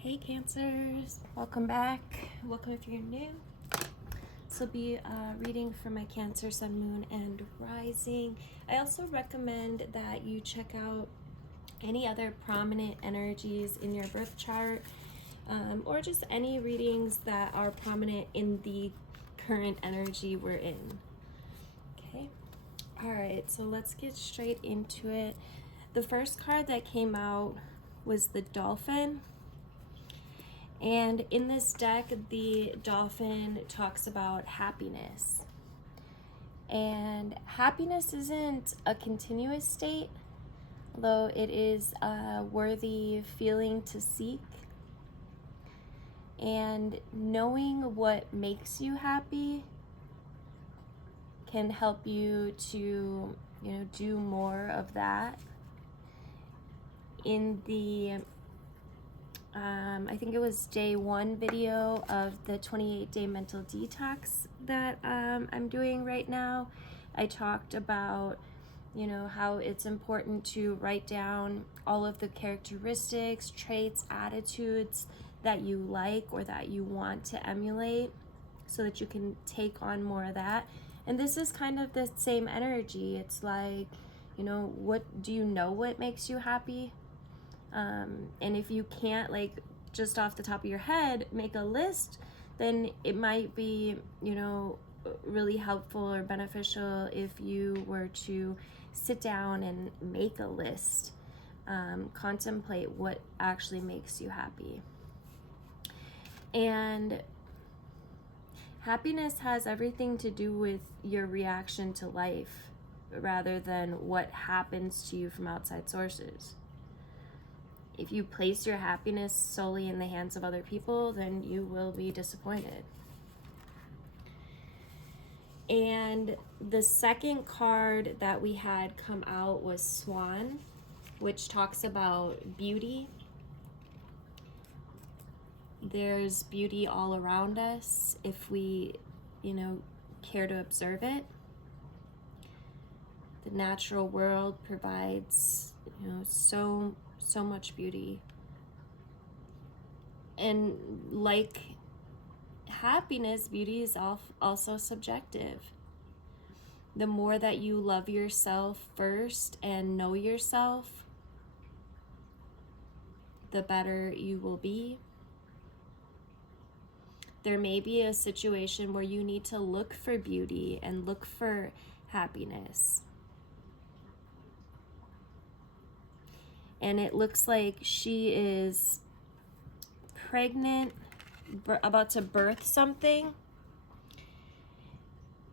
Hey Cancers, welcome back. Welcome if you're new. This will be reading for my Cancer, Sun, Moon, and Rising. I also recommend that you check out any other prominent energies in your birth chart, or just any readings that are prominent in the current energy we're in. Okay, all right, so let's get straight into it. The first card that came out was the Dolphin. And in this deck, the dolphin talks about happiness. And happiness isn't a continuous state, although it is a worthy feeling to seek. And knowing what makes you happy can help you to, do more of that. In the I think it was day 1 video of the 28-day mental detox that I'm doing right now. I talked about, how it's important to write down all of the characteristics, traits, attitudes that you like or that you want to emulate so that you can take on more of that. And this is kind of the same energy. It's like, what do you know what makes you happy? And if you can't, like, just off the top of your head make a list, then it might be, really helpful or beneficial if you were to sit down and make a list, contemplate what actually makes you happy. And happiness has everything to do with your reaction to life rather than what happens to you from outside sources. If you place your happiness solely in the hands of other people, then you will be disappointed. And the second card that we had come out was Swan, which talks about beauty. There's beauty all around us if we, care to observe it. The natural world provides, so much beauty. And like happiness, beauty is also subjective. The more that you love yourself first and know yourself, the better you will be. There may be a situation where you need to look for beauty and look for happiness. And it looks like she is pregnant, about to birth something,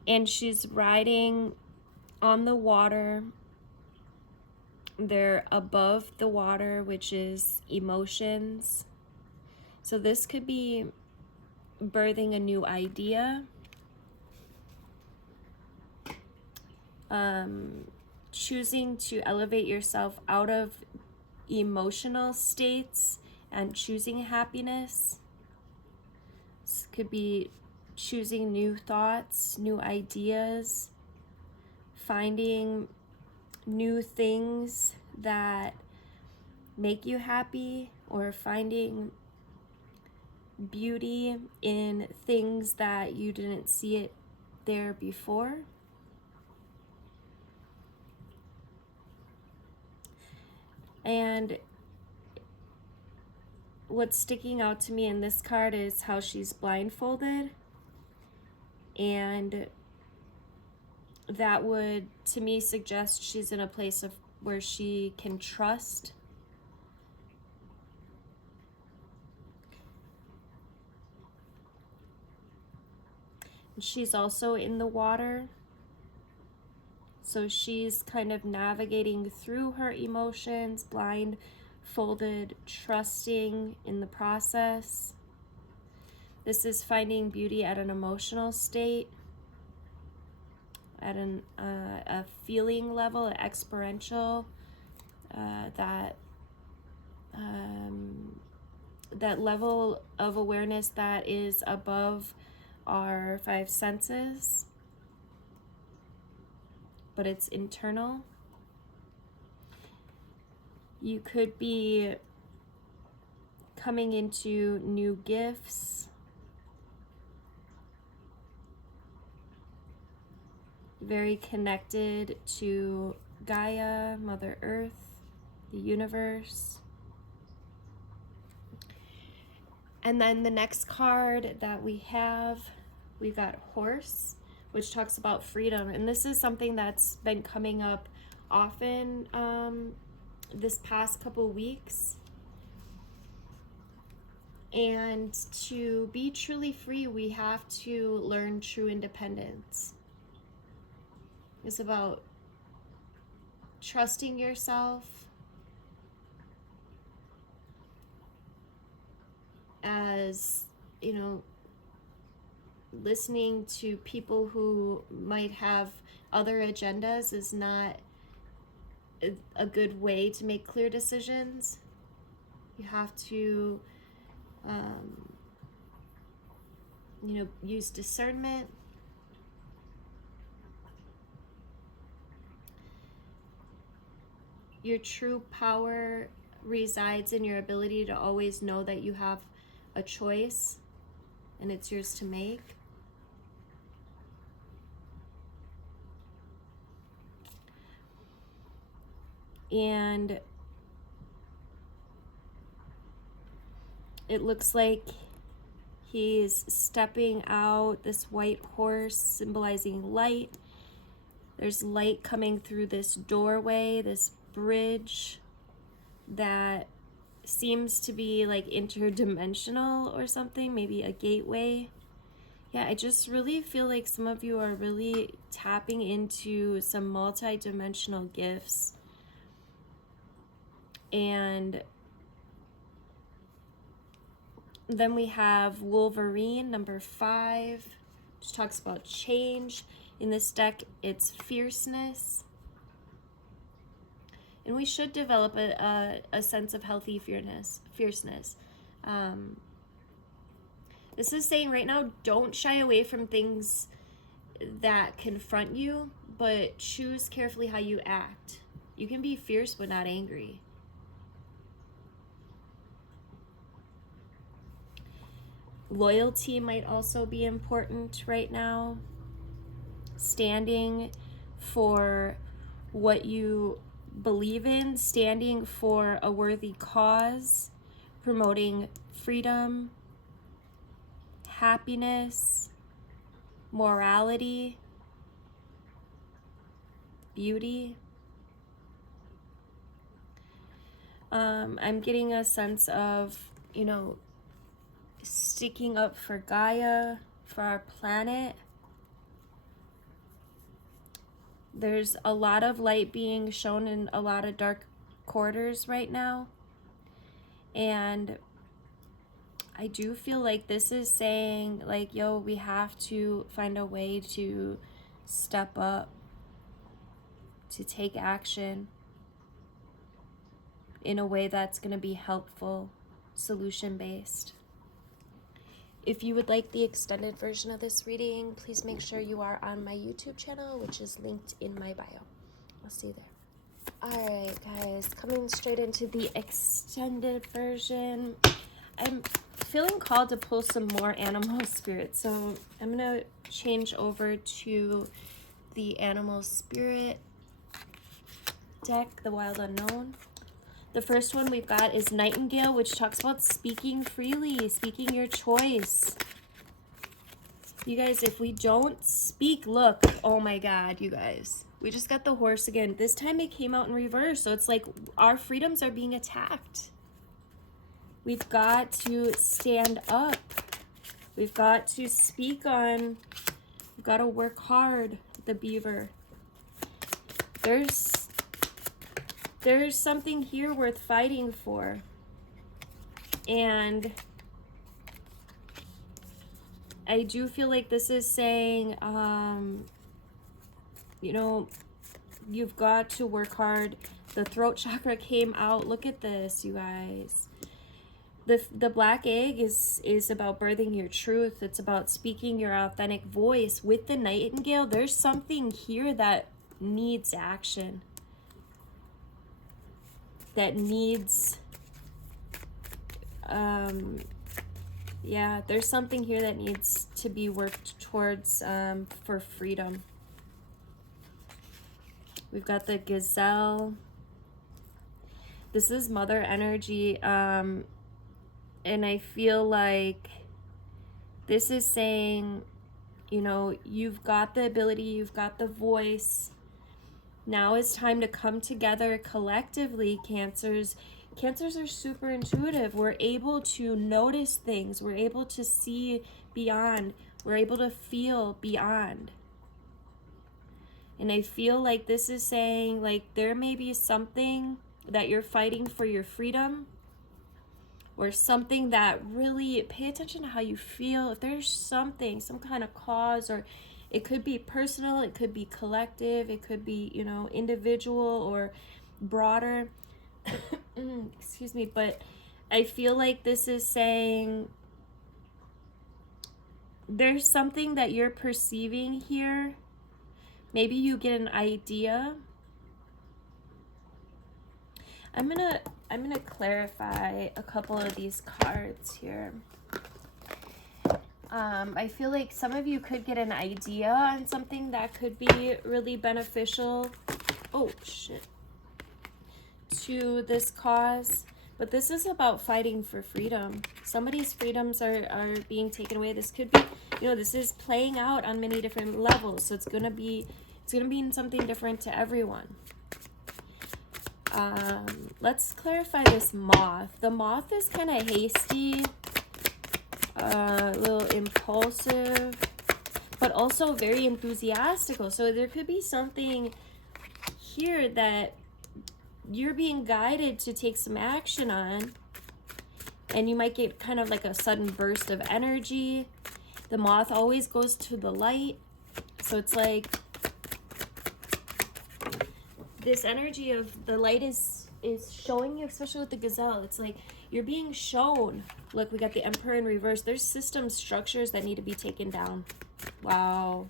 and she's riding on the water. They're above the water, which is emotions. So this could be birthing a new idea, choosing to elevate yourself out of emotional states and choosing happiness. This could be choosing new thoughts, new ideas, finding new things that make you happy, or finding beauty in things that you didn't see it there before. And what's sticking out to me in this card is how she's blindfolded, and that would, to me, suggest she's in a place of where she can trust. She's also in the water, so she's kind of navigating through her emotions, blindfolded, trusting in the process. This is finding beauty at an emotional state, at a feeling level, an experiential, that level of awareness that is above our 5 senses, but it's internal. You could be coming into new gifts. Very connected to Gaia, Mother Earth, the universe. And then the next card that we have, we've got Horse, which talks about freedom. And this is something that's been coming up often this past couple weeks. And to be truly free, we have to learn true independence. It's about trusting yourself, as, you know, listening to people who might have other agendas is not a good way to make clear decisions. You have to, you know, use discernment. Your true power resides in your ability to always know that you have a choice and it's yours to make. And it looks like he's stepping out, this white horse symbolizing light. There's light coming through this doorway, this bridge that seems to be like interdimensional or something, maybe a gateway. Yeah, I just really feel like some of you are really tapping into some multi-dimensional gifts. And then we have Wolverine, number 5, which talks about change. In this deck, it's fierceness. And we should develop a sense of healthy fierceness. This is saying right now, don't shy away from things that confront you, but choose carefully how you act. You can be fierce but not angry. Loyalty might also be important right now. Standing for what you believe in, standing for a worthy cause, promoting freedom, happiness, morality, beauty. I'm getting a sense of, you know, sticking up for Gaia, for our planet. There's a lot of light being shown in a lot of dark quarters right now. And I do feel like this is saying, like, yo, we have to find a way to step up, to take action in a way that's going to be helpful, solution-based. If you would like the extended version of this reading, please make sure you are on my YouTube channel, which is linked in my bio. I'll see you there. Alright, guys, coming straight into the extended version. I'm feeling called to pull some more animal spirits, so I'm going to change over to the animal spirit deck, the Wild Unknown. The first one we've got is Nightingale, which talks about speaking freely, speaking your choice. You guys, if we don't speak, look, oh my God, you guys. We just got the horse again. This time it came out in reverse, so it's like our freedoms are being attacked. We've got to stand up. We've got to speak on, we've got to work hard, the beaver. There's something here worth fighting for. And I do feel like this is saying, you know, you've got to work hard. The throat chakra came out. Look at this, you guys. The black egg is about birthing your truth. It's about speaking your authentic voice. With the nightingale, there's something here that needs action. That needs Yeah, there's something here that needs to be worked towards for freedom. We've got the gazelle. This is mother energy, and I feel like this is saying, you know, you've got the ability, you've got the voice. Now it's time to come together collectively, Cancers. Cancers are super intuitive. We're able to notice things. We're able to see beyond. We're able to feel beyond. And I feel like this is saying, like, there may be something that you're fighting for your freedom, or something that really, pay attention to how you feel. If there's something, some kind of cause, or it could be personal, it could be collective, it could be, you know, individual or broader. Excuse me, but I feel like this is saying there's something that you're perceiving here. Maybe you get an idea. I'm gonna clarify a couple of these cards here. I feel like some of you could get an idea on something that could be really beneficial. Oh, shit. To this cause. But this is about fighting for freedom. Somebody's freedoms are being taken away. This could be, you know, this is playing out on many different levels. So it's gonna mean something different to everyone. Let's clarify this moth. The moth is kind of hasty, a little impulsive, but also very enthusiastical. So there could be something here that you're being guided to take some action on, and you might get kind of like a sudden burst of energy. The moth always goes to the light, so it's like this energy of the light is showing you, especially with the gazelle. It's like you're being shown. Look, we got the Emperor in reverse. There's system structures that need to be taken down. Wow.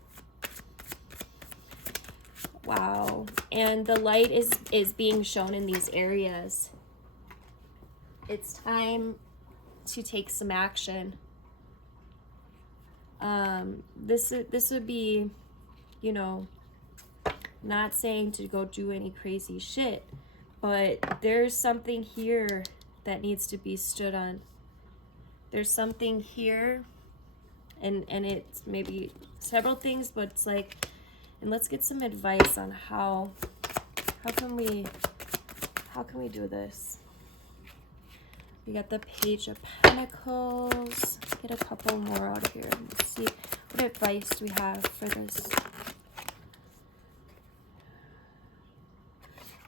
Wow. And the light is being shown in these areas. It's time to take some action. This would be, you know, not saying to go do any crazy shit, but there's something here that needs to be stood on. There's something here, and it's maybe several things, but it's like, and let's get some advice on how can we do this. We got the Page of Pentacles. Let's get a couple more out here. Let's see what advice do we have for this.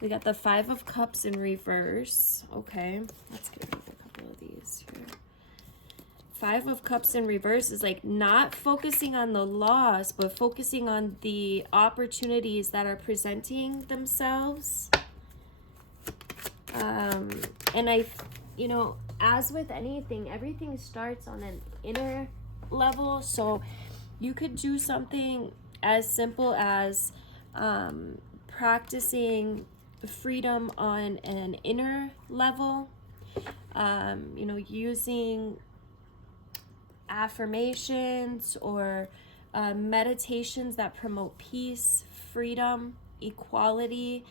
We got the Five of Cups in reverse. Okay, let's get rid of a couple of these here. Five of Cups in reverse is like not focusing on the loss, but focusing on the opportunities that are presenting themselves. And you know, as with anything, everything starts on an inner level. So you could do something as simple as practicing freedom on an inner level, you know, using affirmations or meditations that promote peace, freedom, equality.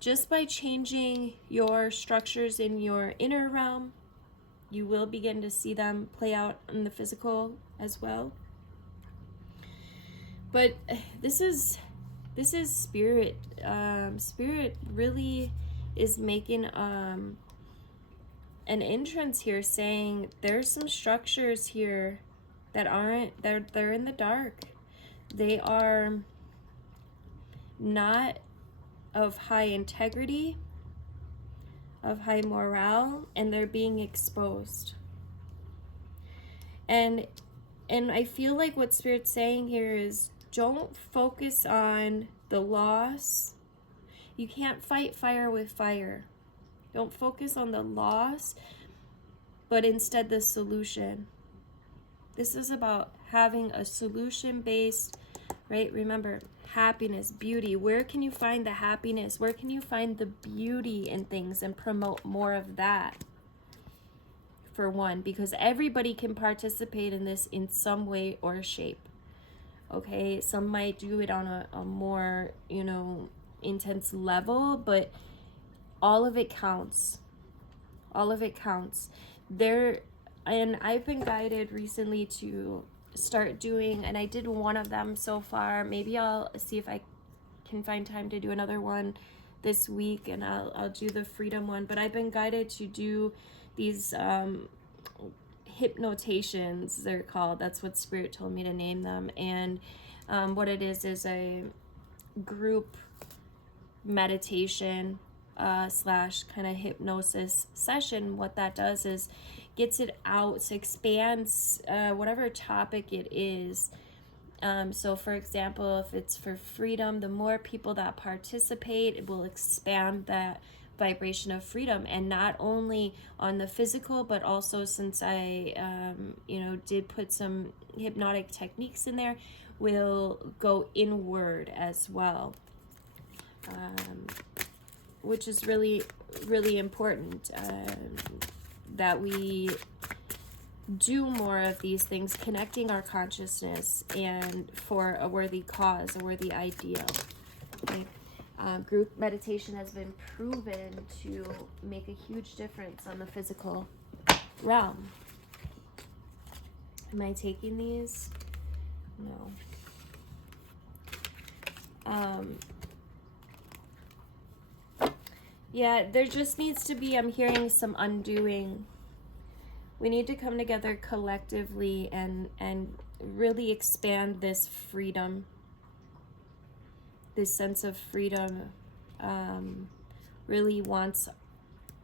Just by changing your structures in your inner realm, you will begin to see them play out in the physical as well. But this is spirit. Spirit really is making an entrance here, saying there's some structures here that aren't, they're in the dark. They are not of high integrity, of high morale, and they're being exposed. And I feel like what Spirit's saying here is, don't focus on the loss. You can't fight fire with fire. Don't focus on the loss, but instead the solution. This is about having a solution-based, right? Remember, happiness, beauty. Where can you find the happiness? Where can you find the beauty in things and promote more of that? For one, because everybody can participate in this in some way or shape. Okay, some might do it on a more, you know, intense level, but all of it counts. All of it counts. And I've been guided recently to start doing, and I did one of them so far. Maybe I'll see if I can find time to do another one this week, and I'll do the freedom one. But I've been guided to do these hypnotations, they're called. That's what Spirit told me to name them. And what it is a group meditation slash kind of hypnosis session. What that does is gets it out, expands whatever topic it is. So for example, if it's for freedom, the more people that participate, it will expand that vibration of freedom. And not only on the physical, but also, since I you know, did put some hypnotic techniques in there, will go inward as well, which is really, really important, that we do more of these things, connecting our consciousness and for a worthy cause, a worthy ideal. Okay? Group meditation has been proven to make a huge difference on the physical realm. Am I taking these? No. Yeah, there just needs to be, I'm hearing some undoing. We need to come together collectively and really expand this freedom, this sense of freedom. Really wants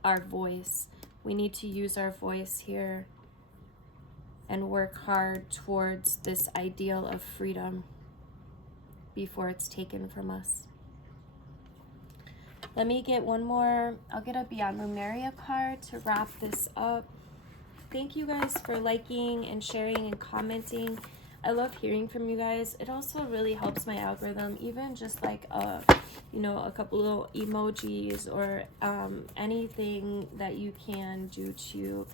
our voice. We need to use our voice here and work hard towards this ideal of freedom before it's taken from us. Let me get one more. I'll get a Beyond Lemuria card to wrap this up. Thank you guys for liking and sharing and commenting. I love hearing from you guys. It also really helps my algorithm, even just like you know, a couple of emojis or anything that you can do to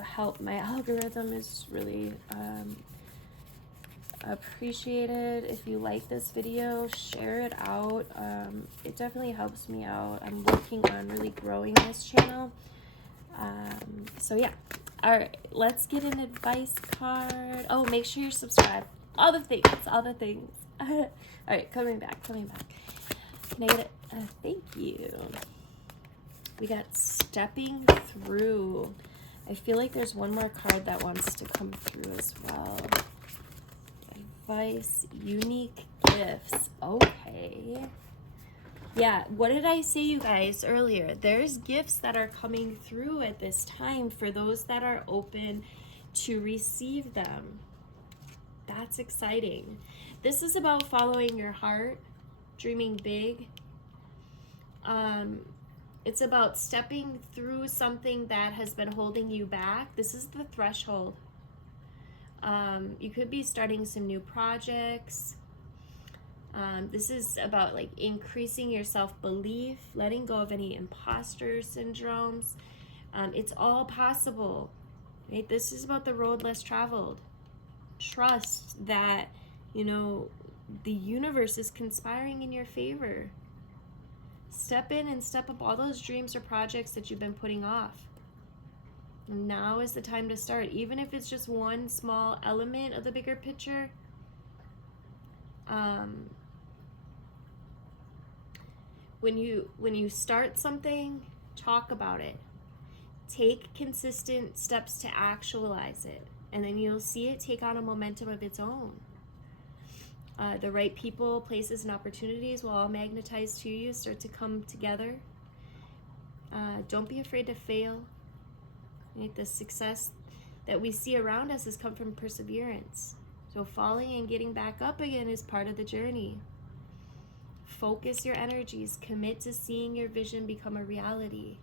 help my algorithm is really appreciated. If you like this video, share it out. It definitely helps me out. I'm working on really growing this channel. So yeah. All right, let's get an advice card. Oh, make sure you're subscribed. All the things. All right, coming back. Can I get it? Thank you. We got Stepping Through. I feel like there's one more card that wants to come through as well. Advice, unique gifts. Okay. Yeah, what did I say, you guys, earlier? There's gifts that are coming through at this time for those that are open to receive them. That's exciting. This is about following your heart, dreaming big. It's about stepping through something that has been holding you back. This is the threshold. You could be starting some new projects. This is about like increasing your self-belief, letting go of any imposter syndromes. It's all possible, right? This is about the road less traveled. Trust that, you know, the universe is conspiring in your favor. Step in and step up all those dreams or projects that you've been putting off. Now is the time to start, even if it's just one small element of the bigger picture. When you start something, talk about it. Take consistent steps to actualize it, and then you'll see it take on a momentum of its own. The right people, places, and opportunities will all magnetize to you, start to come together. Don't be afraid to fail. Right? The success that we see around us has come from perseverance. So falling and getting back up again is part of the journey. Focus your energies. Commit to seeing your vision become a reality.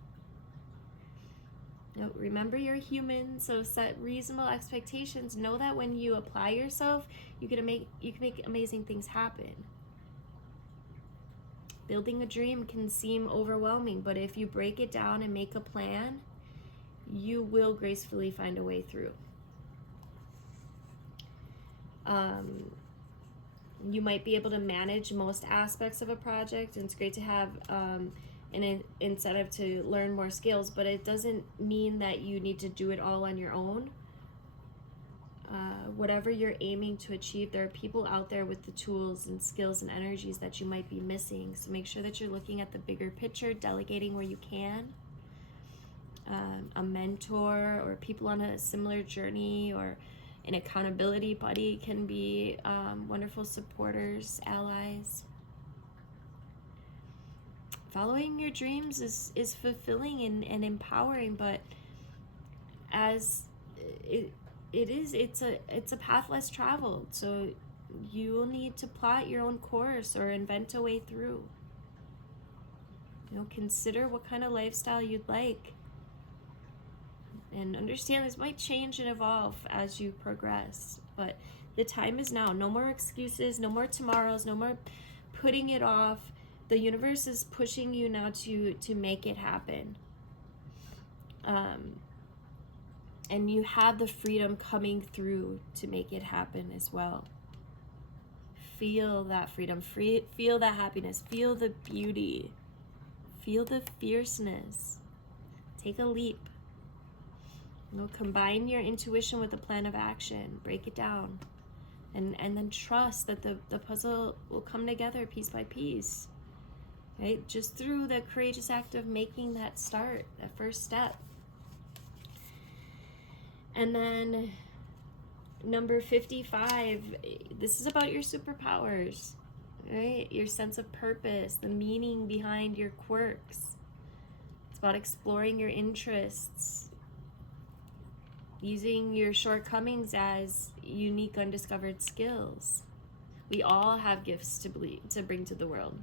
No, remember you're human, so set reasonable expectations. Know that when you apply yourself, you can make amazing things happen. Building a dream can seem overwhelming, but if you break it down and make a plan, you will gracefully find a way through. You might be able to manage most aspects of a project, and it's great to have an incentive to learn more skills, but it doesn't mean that you need to do it all on your own. Whatever you're aiming to achieve, there are people out there with the tools and skills and energies that you might be missing. So make sure that you're looking at the bigger picture, delegating where you can. A mentor or people on a similar journey or an accountability buddy can be wonderful supporters, allies. Following your dreams is fulfilling and empowering, but as it's a path less traveled, so you will need to plot your own course or invent a way through. Consider what kind of lifestyle you'd like, and understand this might change and evolve as you progress, but the time is now. No more excuses, no more tomorrows, no more putting it off. The universe is pushing you now to make it happen. And you have the freedom coming through to make it happen as well. Feel that freedom, feel that happiness, feel the beauty, feel the fierceness. Take a leap. Combine your intuition with a plan of action. Break it down. And then trust that the puzzle will come together piece by piece. Right? Just through the courageous act of making that start, that first step. And then number 55, this is about your superpowers, right? Your sense of purpose, the meaning behind your quirks. It's about exploring your interests, using your shortcomings as unique undiscovered skills. We all have gifts to bring to the world.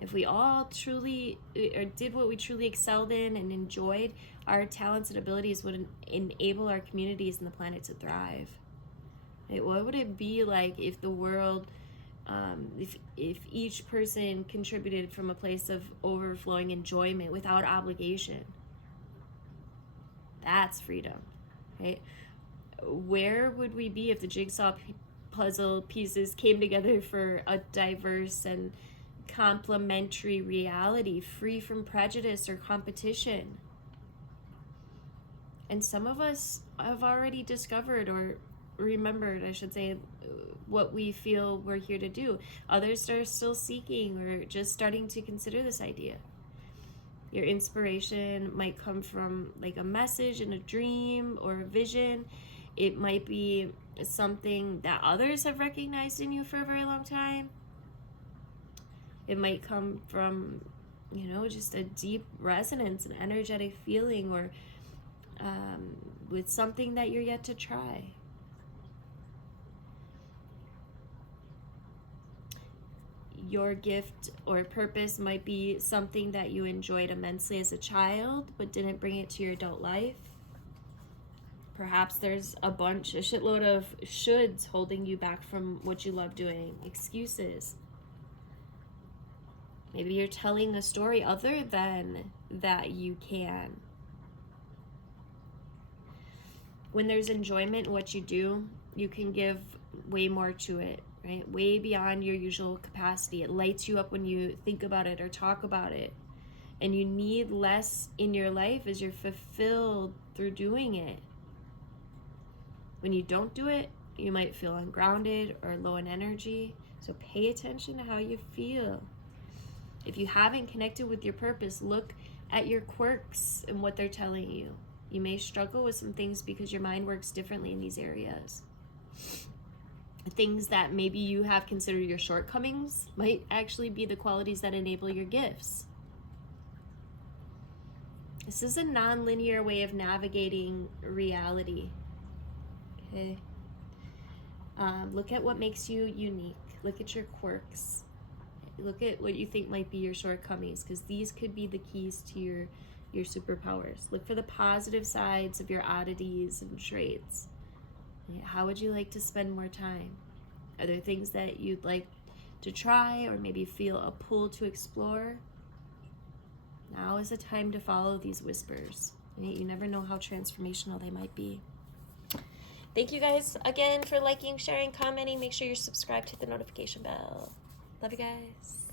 If we all truly or did what we truly excelled in and enjoyed, our talents and abilities would enable our communities and the planet to thrive. Right? What would it be like if the world, if each person contributed from a place of overflowing enjoyment without obligation? That's freedom, right? Where would we be if the jigsaw puzzle pieces came together for a diverse and complementary reality, free from prejudice or competition? And some of us have already discovered, or remembered, I should say, what we feel we're here to do. Others are still seeking or just starting to consider this idea. Your inspiration might come from like a message in a dream or a vision. It might be something that others have recognized in you for a very long time. It might come from, just a deep resonance, an energetic feeling, or with something that you're yet to try. Your gift or purpose might be something that you enjoyed immensely as a child, but didn't bring it to your adult life. Perhaps there's a shitload of shoulds holding you back from what you love doing, excuses. Maybe you're telling a story other than that you can. When there's enjoyment in what you do, you can give way more to it, right? Way beyond your usual capacity. It lights you up when you think about it or talk about it. And you need less in your life as you're fulfilled through doing it. When you don't do it, you might feel ungrounded or low in energy. So pay attention to how you feel. If you haven't connected with your purpose, look at your quirks and what they're telling you. You may struggle with some things because your mind works differently in these areas. Things that maybe you have considered your shortcomings might actually be the qualities that enable your gifts. This is a non-linear way of navigating reality. Okay. Look at what makes you unique. Look at your quirks. Look at what you think might be your shortcomings, because these could be the keys to your superpowers. Look for the positive sides of your oddities and traits. How would you like to spend more time? Are there things that you'd like to try or maybe feel a pull to explore? Now is the time to follow these whispers. You never know how transformational they might be. Thank you guys again for liking, sharing, commenting. Make sure you're subscribed, hit the notification bell. Love you guys.